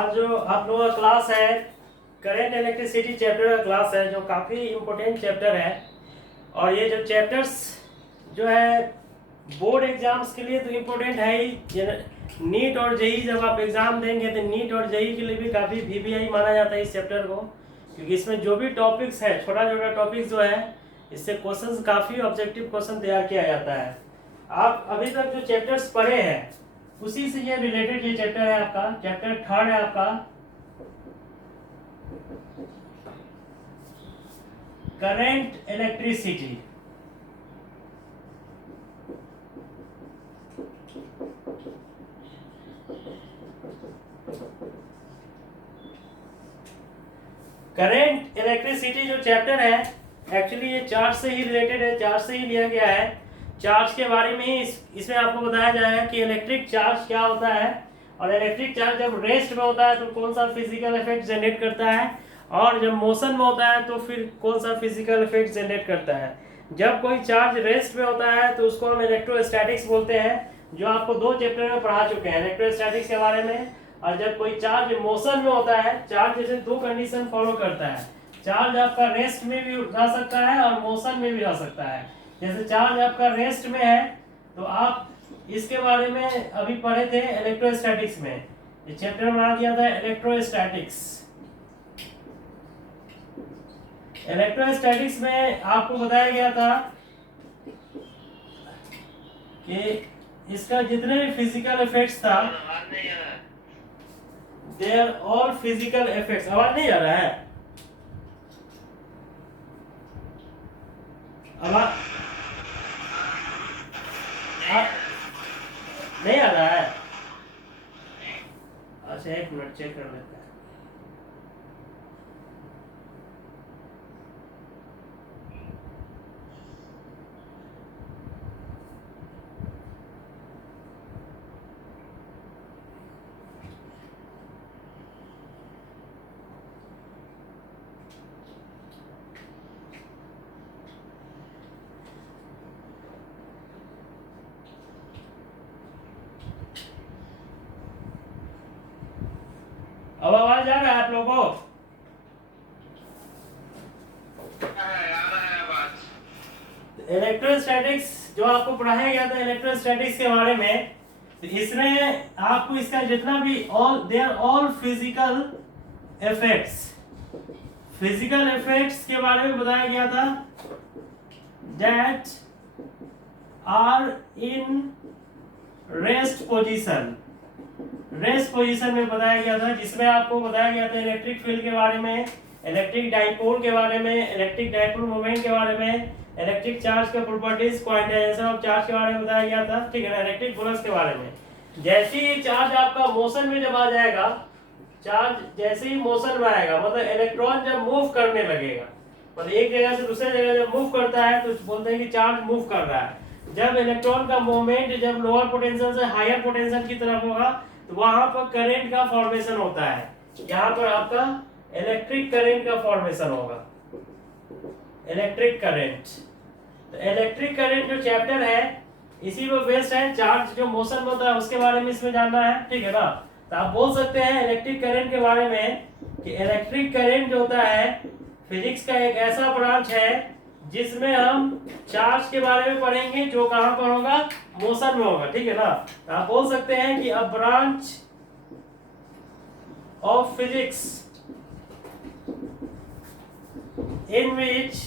आज जो आप लोगों का क्लास है करंट इलेक्ट्रिसिटी चैप्टर का क्लास है जो काफ़ी इम्पोर्टेंट चैप्टर है। और ये जो चैप्टर्स जो है बोर्ड एग्जाम्स के लिए तो इम्पोर्टेंट है ही। नीट और जेई जब आप एग्ज़ाम देंगे तो नीट और जेई के लिए भी काफ़ी वीवीआई माना जाता है इस चैप्टर को, क्योंकि इसमें जो भी टॉपिक्स है छोटा छोटा टॉपिक्स जो है इससे क्वेश्चंस काफ़ी ऑब्जेक्टिव क्वेश्चन तैयार किया जाता है। आप अभी तक जो चैप्टर्स पढ़े हैं उसी से ये रिलेटेड ये चैप्टर है आपका, चैप्टर 3 है आपका करंट इलेक्ट्रिसिटी। करंट इलेक्ट्रिसिटी जो चैप्टर है एक्चुअली ये चार्ज से ही रिलेटेड है, चार्ज से ही लिया गया है। चार्ज के बारे में ही इसमें आपको बताया जाएगा कि इलेक्ट्रिक चार्ज क्या होता है और इलेक्ट्रिक चार्ज जब रेस्ट में होता है तो कौन सा फिजिकल इफेक्ट जनरेट करता है, और जब मोशन में होता है तो फिर कौन सा फिजिकल इफेक्ट जनरेट करता है। जब कोई चार्ज रेस्ट में होता है तो उसको हम इलेक्ट्रोस्टैटिक्स बोलते हैं, जो आपको 2 चैप्टर में पढ़ा चुके हैं इलेक्ट्रोस्टैटिक्स के बारे में। और जब कोई चार्ज मोशन में होता है, चार्ज जैसे 2 कंडीशन फॉलो करता है। चार्ज आपका रेस्ट में भी जा सकता है और मोशन में भी जा सकता है। जैसे चार्ज आपका रेस्ट में है तो आप इसके बारे में अभी पढ़े थे इलेक्ट्रोस्टैटिक्स में, ये चैप्टर बना दिया था इलेक्ट्रोस्टैटिक्स। इलेक्ट्रोस्टैटिक्स में आपको बताया गया था कि इसका जितने भी फिजिकल इफेक्ट्स था they are all physical effects. आवाज नहीं आ रहा है? आवाज नहीं आ रहा है? अच्छा 1 मिनट चेक कर लेते हैं। अब आवाज आ रहा है आप लोगों को? इलेक्ट्रोस्टैटिक्स जो आपको पढ़ाया गया था इलेक्ट्रोस्टैटिक्स के बारे में, तो इसमें आपको इसका जितना भी all they are all physical effects, physical effects के बारे में बताया गया था that are in rest position. Rest position में बताया गया था, जिसमें आपको बताया गया था इलेक्ट्रिक फील्ड के बारे में, इलेक्ट्रिक डाइपोल के बारे में, इलेक्ट्रिक डाइपोल मोमेंट के बारे में, इलेक्ट्रिक चार्ज के प्रॉपर्टीज, क्वांटाइजेशन ऑफ चार्ज के बारे में बताया गया था, ठीक है ना, इलेक्ट्रिक फ्लक्स के बारे में। जैसे ही चार्ज आपका मोशन में जब आ जाएगा, चार्ज जैसे ही मोशन में आएगा मतलब इलेक्ट्रॉन जब मूव करने लगेगा, मतलब एक जगह से दूसरे जगह जब मूव करता है तो बोलते हैं कि चार्ज मूव कर रहा है। जब इलेक्ट्रॉन का मूवमेंट जब लोअर पोटेंशियल से हायर पोटेंशियल की तरफ होगा तो वहां पर करंट का फॉर्मेशन होता है। यहाँ पर आपका इलेक्ट्रिक करंट का फॉर्मेशन होगा, इलेक्ट्रिक करंट। तो इलेक्ट्रिक करंट जो चैप्टर है इसी पे बेस्ड है। चार्ज जो मोशन में होता है उसके बारे में इसमें जानना है, ठीक है ना। तो आप बोल सकते हैं इलेक्ट्रिक करंट के बारे में कि इलेक्ट्रिक करंट जो होता है फिजिक्स का एक ऐसा ब्रांच है जिसमें हम चार्ज के बारे में पढ़ेंगे जो कहां पर होगा, मोशन में होगा, ठीक है ना। तो आप बोल सकते हैं कि a branch of physics in which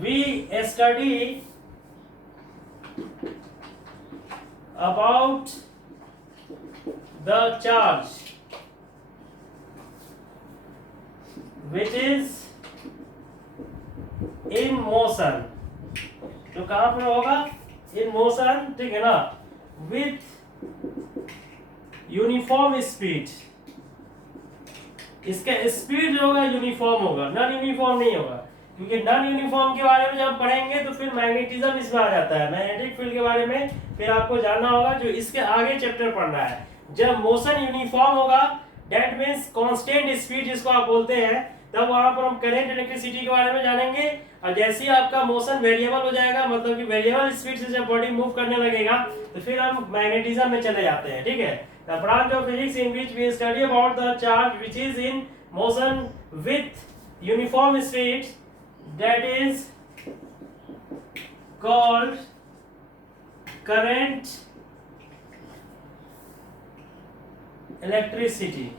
we study about the charge which is in motion, जो कहां पर होगा, in motion, ठीक है ना, with uniform speed। इसका स्पीड जो होगा यूनिफॉर्म होगा, नॉन यूनिफॉर्म नहीं होगा, क्योंकि नॉन यूनिफॉर्म के बारे में जब पढ़ेंगे तो फिर मैग्नेटिज्म इसमें आ जाता है। मैग्नेटिक फील्ड के बारे में फिर आपको जानना होगा, जो इसके आगे चैप्टर पढ़ना है। जब मोशन यूनिफॉर्म होगा दैट मींस कांस्टेंट स्पीड जिसको आप बोलते हैं, तब वहां पर हम करंट इलेक्ट्रिसिटी के बारे में जानेंगे। और जैसे ही आपका मोशन वेरिएबल हो जाएगा, मतलब कि वेरिएबल स्पीड से जब बॉडी मूव करने लगेगा, तो फिर हम मैग्नेटिज्म में चले जाते हैं, ठीक है। The branch of physics in which we study about the charge which is in motion with uniform speed, that is called current electricity.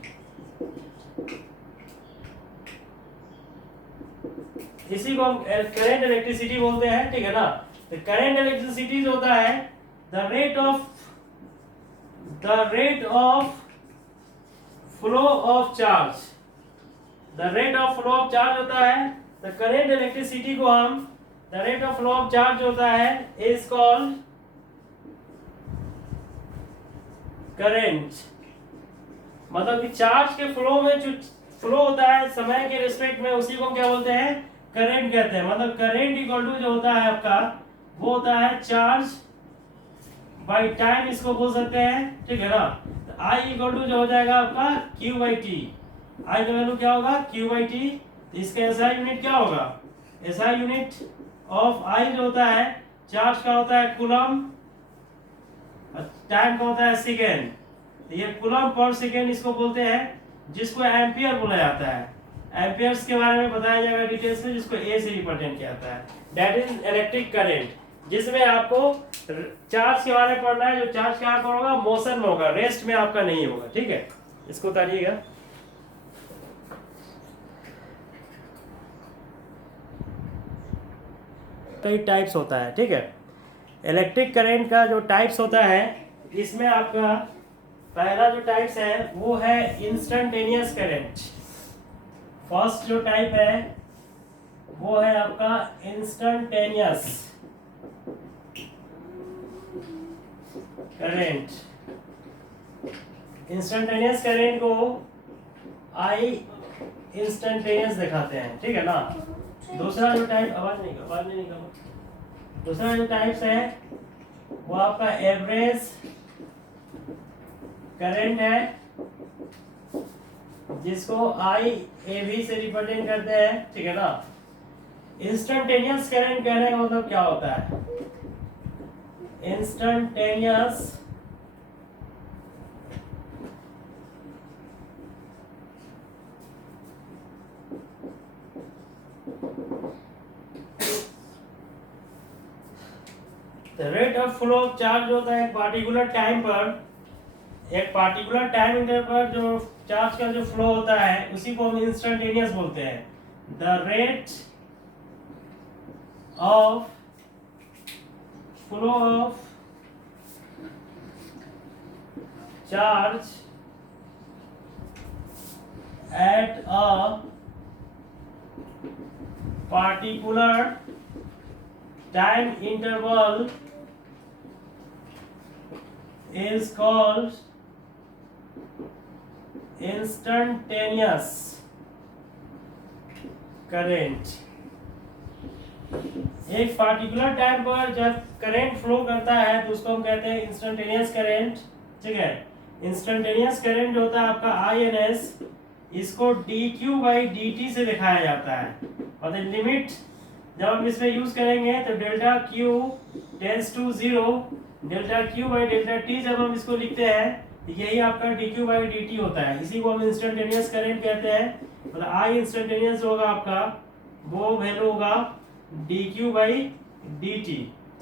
इसी को हम करंट इलेक्ट्रिसिटी बोलते हैं, ठीक है ना। तो करंट इलेक्ट्रिसिटी जो होता है the rate of flow of charge, the rate of flow of charge होता है। द करंट इलेक्ट्रिसिटी को हम the rate of flow of charge होता है इज कॉल्ड करंट, मतलब कि चार्ज के फ्लो में जो फ्लो होता है समय के रिस्पेक्ट में, उसी को हम क्या बोलते हैं, करंट कहते हैं। मतलब करंट इक्वल टू जो होता है आपका, वो होता है चार्ज बाई टाइम, इसको बोल सकते हैं, ठीक है ना। तो आई इक्वल टू जो हो जाएगा आपका क्यू बाई टी। आई का वैल्यू क्या होगा, क्यू बाई टी। तो इसका एसआई यूनिट क्या होगा, एसआई यूनिट ऑफ आई जो होता है चार्ज का होता है कूलम, टाइम का होता है सेकेंड। तो ये कूलम पर सेकेंड इसको बोलते हैं, जिसको एम्पियर बोला जाता है। एम्पियर्स के बारे में बताया जाएगा डिटेल्स में, जिसको ए से रिप्रेजेंट किया जाता है। दैट इज इलेक्ट्रिक करंट, जिसमें आपको चार्ज के बारे में पढ़ना है। जो चार्ज क्या होगा, मोशन में होगा, रेस्ट में आपका नहीं होगा, ठीक है। इसको उतारिएगा। कई टाइप्स होता है, ठीक है। इलेक्ट्रिक करंट का जो टाइप्स होता है, इसमें आपका पहला जो टाइप्स है वो है इंस्टेंटेनियस करंट। फर्स्ट जो टाइप है वो है आपका इंस्टेंटेनियस करंट। इंस्टेंटेनियस करंट को आई इंस्टेंटेनियस दिखाते हैं, ठीक है ना। दूसरा जो टाइप, आवाज नहीं निकालो। दूसरा जो टाइप्स है वो आपका एवरेज करंट है, जिसको आई ए भी से रिप्रेजेंट करते हैं, ठीक है ना। इंस्टेंटेनियस करंट कहने का मतलब क्या होता है, instantaneous rate of flow of charge होता है पार्टिकुलर टाइम पर, एक पार्टिकुलर टाइम इंटरवल पर जो चार्ज का जो फ्लो होता है उसी को हम इंस्टेंटेनियस बोलते हैं। The rate of flow of charge at a particular time interval is called instantaneous current। एक पार्टिकुलर टाइम पर जब करंट फ्लो करता है तो उसको हम कहते हैं इंस्टेंटेनियस करंट, ठीक है। इंस्टेंटेनियस करंट जो होता है आपका INS, इसको dq बाई dt से दिखाया जाता है। मतलब लिमिट जब हम इसमें यूज करेंगे तो delta q tends to 0, delta q by delta t जब हम इसको लिखते हैं, यही आपका dq बाई dt होता है। इसी को हम इंस्टेंटेनियस करंट कहते हैं। मतलब I इंस्टेंटेनियस होगा आपका, वो वैल्यू होगा dq बाई dt,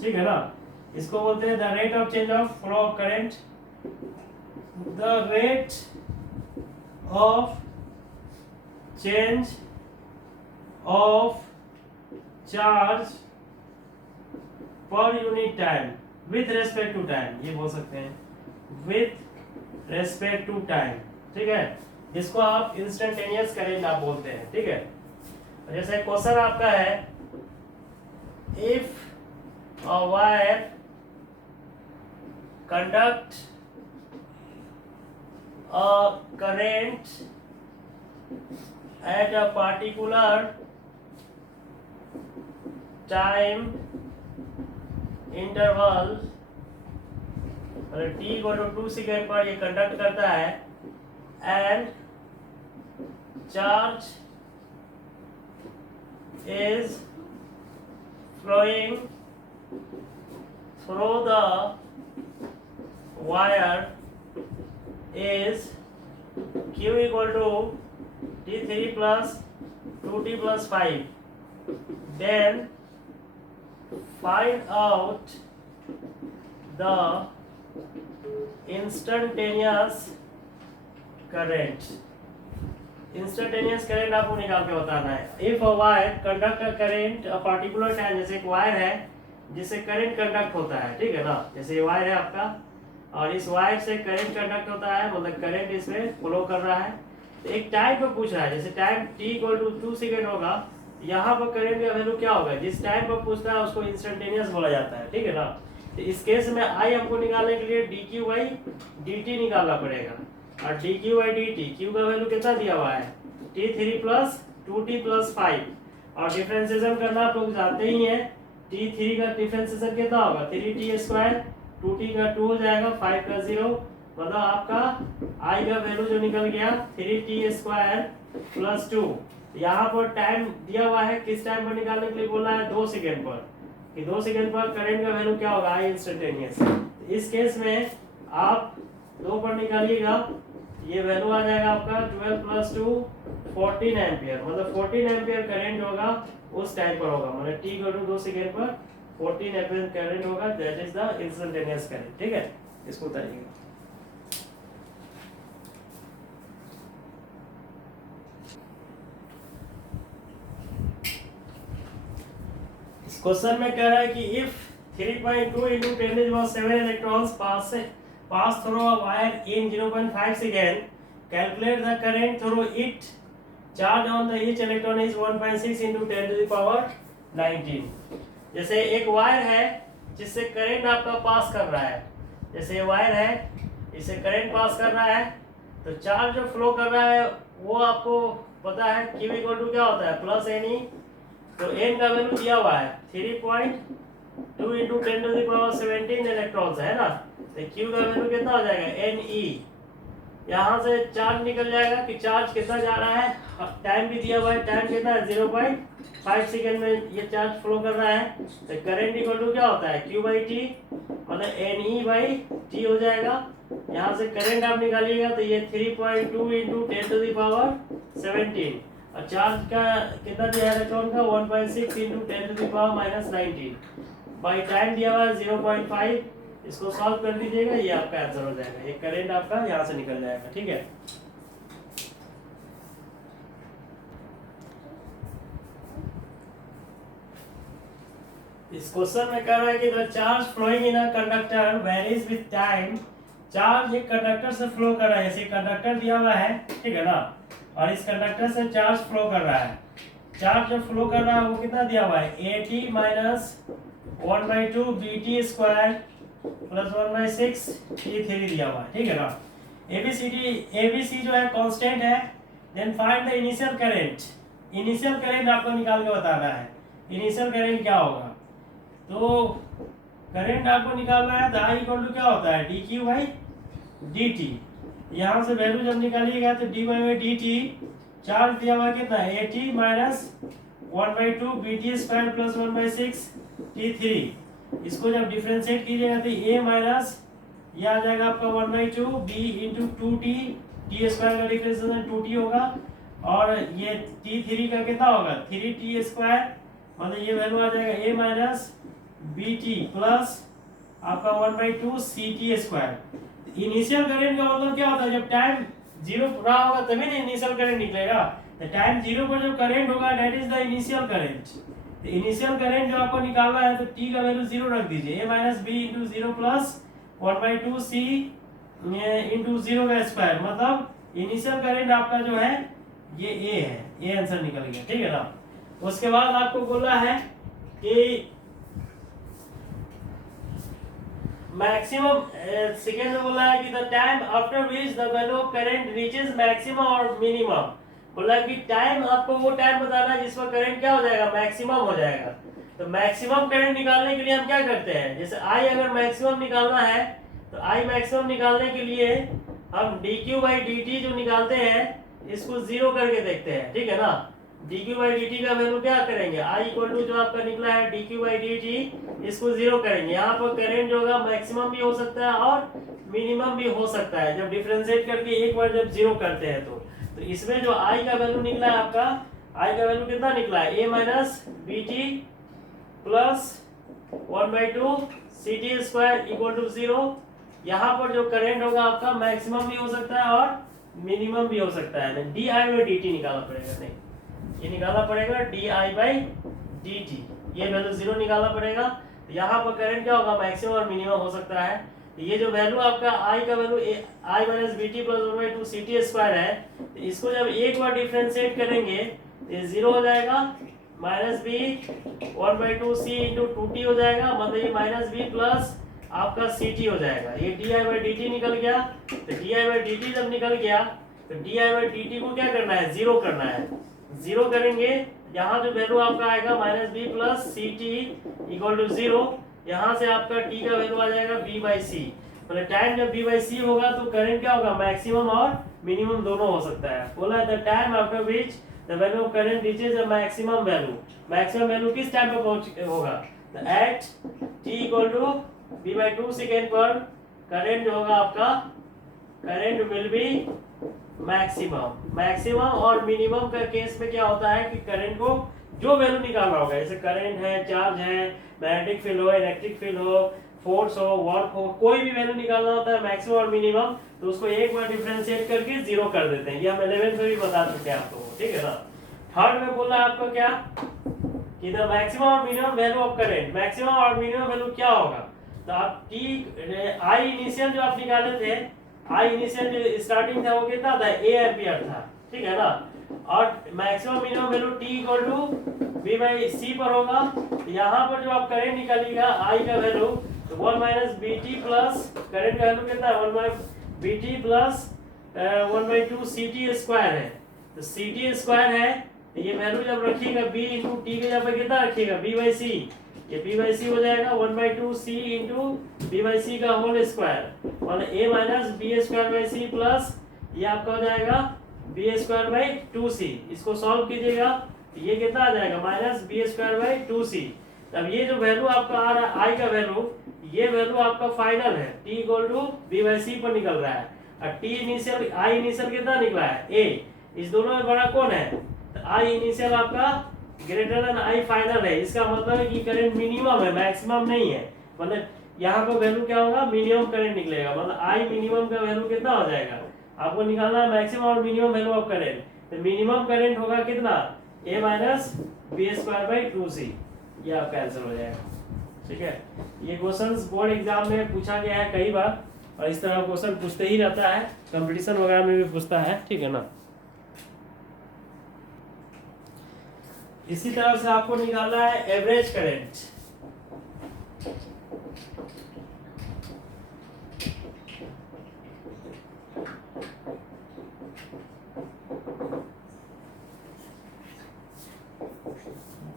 ठीक है ना। इसको बोलते हैं the rate of change of flow of current. The rate of change of charge per unit time with respect to time, ये बोल सकते हैं विथ रेस्पेक्ट टू टाइम, ठीक है। जिसको आप इंस्टेंटेनियस करंट आप बोलते हैं, ठीक है। जैसे क्वेश्चन आपका है, if a wire conduct a current at a particular time interval, t equal to 2 second पर ये कंडक्ट करता है, and charge is flowing through the wire is Q equal to T3 plus 2T plus 5. Then find out the instantaneous current. Instantaneous current आपको निकाल के बताना है। If a wire conduct a current a particular time, जैसे एक wire है जिससे current conduct होता है, ठीक है ना, जैसे ये वायर है आपका और इस वायर से करंट कंडक्ट होता है, मतलब करंट इसमें फ्लो कर रहा है। तो एक टाइम पर पूछ रहा है, जैसे time t equal to 2 second होगा, यहाँ पर करंट का वैल्यू क्या होगा, जिस टाइम पर पूछता है उसको इंस्टेंटेनियस बोला जाता है, ठीक है ना। तो इस केस में I हमको निकालने के लिए dq बाई dt निकालना पड़ेगा और dq बाई dt, q का वैल्यू कितना दिया हुआ है t3 प्लस 2t प्लस 5 और डिफरेंशिएशन करना आप लोग जानते ही हैं। t3 का डिफरेंशिएशन कितना होगा 3t स्क्वायर, 2t का 2 हो जाएगा, 5 का 0, मतलब आपका i का वैल्यू जो निकल गया 3t स्क्वायर प्लस 2। यहाँ पर टाइम दिया हुआ है, किस टाइम पर निकालने के लिए बोला है 2 सेकेंड पर, कि 2 सेकेंड पर करंट का वैल्यू क्या होगा i इंस्टेंटेनियस। इस केस में आप 2 पर निकालिएगा, ये वैल्यू आ जाएगा आपका 12 प्लस 2 14 एम्पियर, मतलब 14 एम्पियर करंट होगा उस टाइम पर होगा, मतलब t इक्वल टू 2 सेकेंड पर 14 एम्पियर करंट होगा, that is the instantaneous current, ठीक है। इसको उतारिएगा। इस क्वेश्चन में कह रहा है कि if 3.2 into 10⁻7 electrons pass through a wire in 0.5 second, calculate the current through it. Charge on the each electron is 1.6 into 10 to the power 19. जैसे एक वायर है जिससे करंट आपका पास कर रहा है, जैसे ये वायर है इससे करंट पास कर रहा है, तो चार्ज जो फ्लो कर रहा है वो आपको पता है Q इक्वल टू क्या होता है प्लस एन ई। तो n का वैल्यू दिया हुआ है 3.2 into 10 to the power 17 electrons है ना, तो Q का वैल्यू कितना हो जाएगा Ne। यहाँ से चार्ज निकल जाएगा कि चार्ज कितना जा रहा है, टाइम भी दिया हुआ है, टाइम कितना है 0.5 सेकेंड में ये चार्ज फ्लो कर रहा है। तो करंट इक्वल टू क्या होता है Q बाई टी, मतलब Ne बाई टी हो जाएगा। यहाँ से करंट आप निकालिएगा तो ये 3.2 into 10 to the power 17 और चार्ज का कितना दिया है इलेक्ट्रॉन का 1.6 into 10 to the power minus 19 by time दिया हुआ है 0.5। इसको सॉल्व कर दीजिएगा, ये आपका आंसर हो जाएगा, ये करंट आपका यहाँ से निकल जाएगा, ठीक है। इस क्वेश्चन में कह रहा है कि the charge flowing in a conductor varies with time. Charge एक कंडक्टर से फ्लो कर रहा है, जैसे कंडक्टर दिया हुआ है, ठीक है ना, और इस कंडक्टर से चार्ज फ्लो कर रहा है। चार्ज जो फ्लो कर रहा है वो कितना दिया हुआ है at minus 1/2 bt square plus 1/6 t3 दिया हुआ है, ठीक है ना। ABC जो है कांस्टेंट है। Then find the initial current. Initial current आपको निकाल के बताना है, इनिशियल करंट क्या होगा। तो करंट आपको निकालना है तो I इक्वल टू क्या होता है dq बाई dt। यहाँ से वैल्यू जब निकालिएगा तो dy बाई dt, चार्ज दिया हुआ कितना है at minus 1/2 bt square plus 1/6 t3। इसको जब डिफरेंशिएट कीजिएगा तो a माइनस ये आ जाएगा आपका 1/2 b into 2t, t square का डिफरेंशिएशन 2t होगा और ये t3 का कितना होगा 3t स्क्वायर, मतलब ये वैल्यू आ जाएगा a माइनस bt प्लस आपका 1/2 ct स्क्वायर। इनिशियल करंट का मतलब क्या होता है, जब टाइम 0 रहा होगा तभी ना इनिशियल करंट निकलेगा। तो टाइम 0 पर जब करंट होगा that is the initial current. तो इनिशियल करंट जो आपको निकालना है तो t का वैल्यू 0 रख दीजिए, a minus b into 0 plus 1/2 c into 0 का स्क्वायर, मतलब इनिशियल करंट आपका जो है ये a है, ये आंसर निकल गया, ठीक है ना। उसके बाद आपको बोला है कि मैक्सिमम सेकेंड में बोला है कि the time after which the value of current reaches maximum और मिनिमम। बोला कि टाइम आपको वो टाइम बताना है जिस पर करंट क्या हो जाएगा मैक्सिमम हो जाएगा। तो मैक्सिमम करंट निकालने के लिए हम क्या करते हैं, जैसे I अगर मैक्सिमम निकालना है तो I मैक्सिमम निकालने के लिए हम dq बाई dt जो निकालते हैं इसको 0 करके देखते हैं, ठीक है ना। dq by dt का वैल्यू क्या करेंगे, I इक्वल टू जो आपका निकला है dq by dt, इसको जीरो करेंगे। यहाँ पर करंट जो होगा मैक्सिमम भी हो सकता है और मिनिमम भी हो सकता है, जब डिफरेंशिएट करके एक बार जब जीरो करते हैं तो इसमें जो I का वैल्यू निकला है आपका, I का वैल्यू कितना निकला है, a minus B T plus 1/2 C T square equal to zero. यहाँ पर जो करंट होगा आपका मैक्सिमम भी हो सकता है और मिनिमम भी हो सकता है। D I by D T निकालना पड़ेगा, नहीं ये निकालना पड़ेगा D I by D T, ये वैल्यू जीरो निकालना पड़ेगा। यहाँ पर करंट क्या होगा, मैक्सिमम और मिनिमम हो सकता है। ये जो वैल्यू आपका आई का value I minus B T plus 1/2 C T square है, तो इसको जब एक बार डिफ्रेंशिएट करेंगे ये जीरो हो जाएगा, minus B 1/2 C into 2t हो जाएगा, मतलब ये माइनस बी प्लस आपका सी टी हो जाएगा। ये D I by D T निकल गया। तो D I by D T जब निकल गया तो D I by D T को क्या करना है, जीरो करना है। जीरो करेंगे, यहाँ जो वैल्यू आपका आएगा minus B plus C T equal to zero. यहाँ से आपका टी का वैल्यू आ जाएगा बी बाई सी, मतलब टाइम जब बी बाई सी होगा तो करंट क्या होगा, मैक्सिमम और मिनिमम दोनों हो सकता है। बोला the time after which the value of current reaches the maximum value. Maximum value किस टाइम पे पहुंच होगा, at T equal to B by 2 second पर करंट जो होगा आपका, current will be maximum. Maximum और मिनिमम का केस में क्या होता है कि करंट को जो वैल्यू निकालना होगा, जैसे करंट है, चार्ज है, मैग्नेटिक फील्ड हो, इलेक्ट्रिक फील्ड हो, फोर्स हो, वर्क हो, कोई भी वैल्यू निकालना होता है मैक्सिमम और मिनिमम, तो उसको एक बार डिफरेंशिएट करके जीरो कर देते हैं। ये हम 11th में भी बता चुके हैं आपको, ठीक है ना। थर्ड में बोलना है आपको क्या कि द मैक्सिमम और minimum value of current, maximum और मिनिमम वैल्यू क्या होगा। तो आप टी आई इनिशियल जो आप निकाले थे, आई इनिशियल जो स्टार्टिंग था वो कितना था, ए एम्पियर था, ठीक है ना। और maximum minimum value T equal to B by C पर होगा। यहाँ पर जो आप करंट निकालिएगा आई का वैल्यू, तो 1 minus B T plus current का वैल्यू कितना है, 1 minus B T plus 1/2 C T square है। तो सी टी स्क्वायर है, तो ये वैल्यू जब रखिएगा बी इंटू टी के जगह पे कितना रखिएगा, बी बाई सी, ये बी बाई सी हो जाएगा 1/2 C into B by C का होल स्क्वायर, और A minus B square by C plus ये आपका हो जाएगा बी स्क्वायर बाई 2c। इसको सॉल्व कीजिएगा तो ये कितना आ जाएगा, minus B square by 2c। तब ये जो वैल्यू आपका आ रहा है आई का वैल्यू, ये वैल्यू आपका फाइनल है, T equal to B by C पर निकल रहा है। और टी इनिशियल, आई इनिशियल कितना निकला है, ए। इस दोनों में बड़ा कौन है, तो आई इनिशियल आपका ग्रेटर देन आई फाइनल है। इसका मतलब है कि करंट मिनिमम है, मैक्सिमम नहीं है। मतलब यहाँ पर वैल्यू क्या होगा, मिनिमम करंट निकलेगा। मतलब आई मिनिमम का वैल्यू कितना हो जाएगा, आपको निकालना है मैक्सिमम और मिनिमम वैल्यू ऑफ करंट। तो मिनिमम करंट होगा कितना, a minus B square by 2c, ये आपका आंसर हो जाएगा। ठीक है, ये क्वेश्चंस बोर्ड एग्जाम में पूछा गया है कई बार, और इस तरह क्वेश्चन पूछते ही रहता है, कंपटीशन वगैरह में भी पूछता है, ठीक है ना। इसी तरह से आपको निकालना है average current.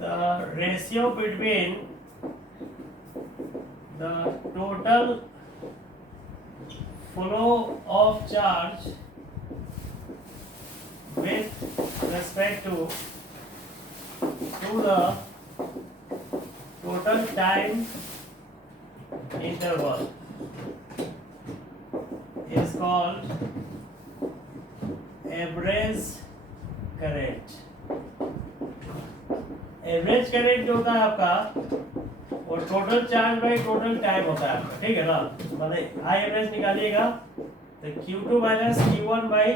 The ratio between the total flow of charge with respect to the total time interval is called average current। Average current जो होता है आपका वो total charge by total time होता है आपका, ठीक है ना। मतलब आई एवरेज निकालिएगा तो Q2 minus Q1 by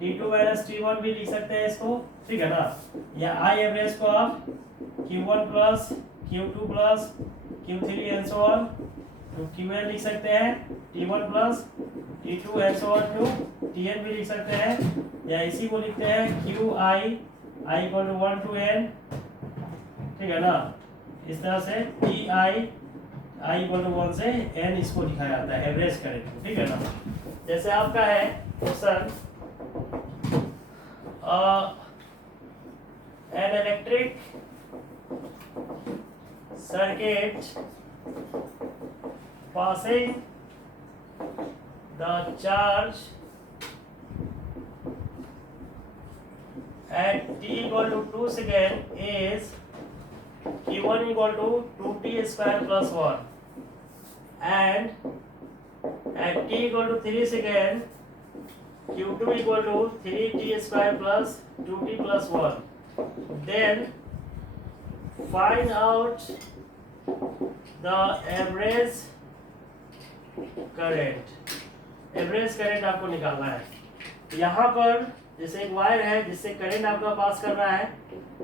T2 minus T1 भी लिख सकते हैं इसको, ठीक है ना। या आई एवरेज को आप Q1 plus Q2 plus Q3 and so on to Qn लिख सकते हैं, T1 plus T2 and so on to Tn भी लिख सकते हैं। या इसी को लिखते हैं QI I equal to 1 to n, ठीक है ना। इस तरह से T I I equal to 1 से n इसको लिखा जाता है एवरेज करंट, ठीक है ना। जैसे आपका है question, an electric circuit passing the charge at t t equal to 2 second is q1 equal to 2t square plus 1 and at t equal to 3 second q2 equal to 3t square plus 2t plus 1. Then find out the average current. Average current आपको निकालना है. यहाँ पर जैसे एक wire है जिससे current आपका पास कर रहा है,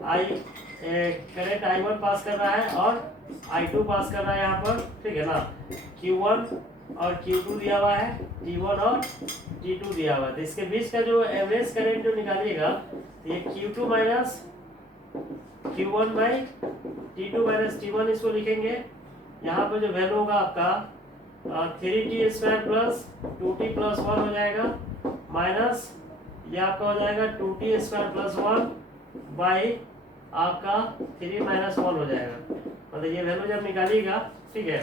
करंट I1 पास कर रहा है और I2 पास कर रहा है यहाँ पर, ठीक है ना. Q1 और Q2 दिया हुआ है, T1 और T2 दिया हुआ है. तो इसके बीच का जो एवरेज करंट जो निकालिएगा ये Q2 minus Q1 by T2 minus T1 इसको लिखेंगे. यहाँ पर जो वैल्यू होगा आपका 3t square plus 2t plus 1 हो जाएगा, माइनस ये आपका हो जाएगा 2t स्क्वायर प्लस 1 बाई आपका 3 माइनस 1 हो जाएगा. मतलब ये वैल्यू जब निकालिएगा, ठीक है,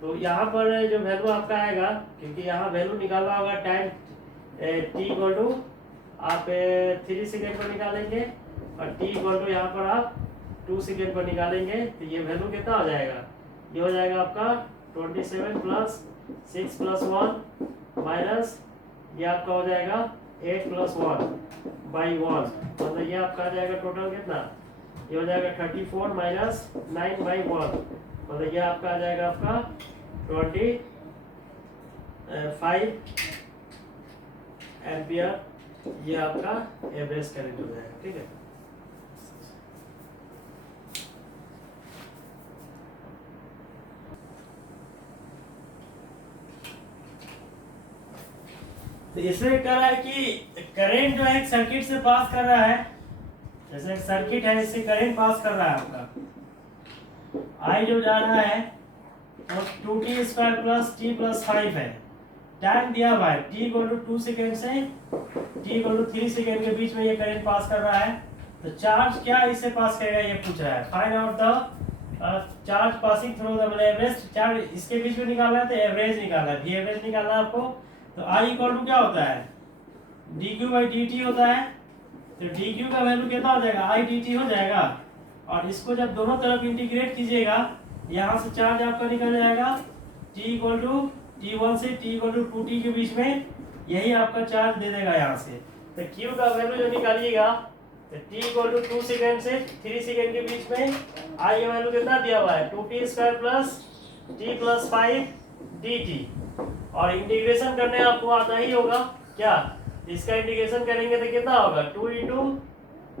तो यहाँ पर जो वैल्यू आपका आएगा, क्योंकि यहाँ वैल्यू निकालना होगा टाइम t इक्वल टू आप 3 सेकेंड पर निकालेंगे और t इक्वल टू यहाँ पर आप 2 सेकेंड पर निकालेंगे. तो ये वैल्यू कितना हो जाएगा, ये हो जाएगा आपका 27 प्लस 6 प्लस 1 माइनस ये आपका हो जाएगा 8 प्लस 1 बाई 1. मतलब ये आपका आ जाएगा टोटल कितना, ये हो जाएगा 34 माइनस 9 बाई 1. मतलब ये आपका आ जाएगा आपका 25 एम्पियर. ये आपका एवरेज करंट हो जाएगा, ठीक है. तो इसमें कह रहा है कि करंट जो है एक सर्किट से पास कर रहा है, जैसे एक सर्किट है इससे करंट पास कर रहा है आपका. I जो जा रहा है वो 2t square plus t plus 5 है. टाइम दिया हुआ है t इक्वल टू 2 सेकेंड से t इक्वल टू 3 सेकेंड के बीच में ये करंट पास कर रहा है. तो चार्ज क्या इससे पास करेगा ये पूछ रहा है. Find out the charge passing through the average charge इसके बीच में निकालना है. तो एवरेज निकालना है, भी एवरेज निकालना है आपको. तो I इक्वल टू क्या होता है, dq बाई dt होता है. तो dq का वैल्यू कितना हो जाएगा, I dt हो जाएगा. और इसको जब दोनों तरफ इंटीग्रेट कीजिएगा, यहाँ से चार्ज आपका निकल जाएगा t इक्वल टू t1 से t इक्वल टू 2t के बीच में, यही आपका चार्ज दे देगा यहाँ से. तो q का वैल्यू जो निकालिएगा, तो t इक्वल टू 2 सेकेंड से 3 सेकेंड के बीच में I का वैल्यू कितना दिया हुआ है, 2t square plus t plus 5 dt. और इंटीग्रेशन करने आपको आता ही होगा क्या, इसका इंटीग्रेशन करेंगे तो कितना होगा, 2 into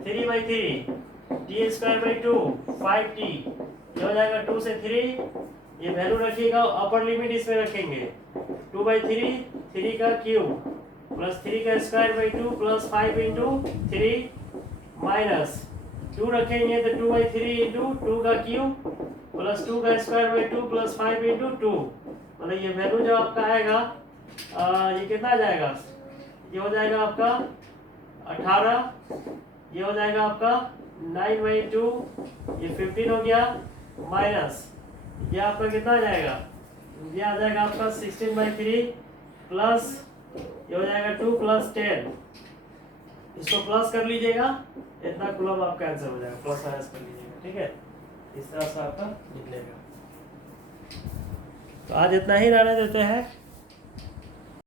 3 by 3 T square by 2 5t. ये हो जाएगा 2 से 3, ये वैल्यू रखिएगा, अपर लिमिट इसमें रखेंगे 2 बाई 3 का क्यूब प्लस 3 का square by 2 plus 5 into 3 minus 2 रखेंगे तो 2 बाई 3 इंटू 2 का क्यूब प्लस 2 का स्क्वायर बाई 2 प्लस 5 इंटू 2. मतलब ये वैल्यू जो आपका आएगा ये कितना आ जाएगा, ये हो जाएगा आपका 18, ये हो जाएगा आपका 9 बाई 2, ये 15 हो गया, माइनस ये आपका कितना आ जाएगा, ये आ जाएगा आपका 16 बाई 3 प्लस ये हो जाएगा 2 प्लस 10. इसको प्लस कर लीजिएगा, इतना कूलम आपका आंसर हो जाएगा, प्लस माइनस कर लीजिएगा, ठीक है. इस तरह से आपका निकलेगा. तो आज इतना ही रहने देते हैं.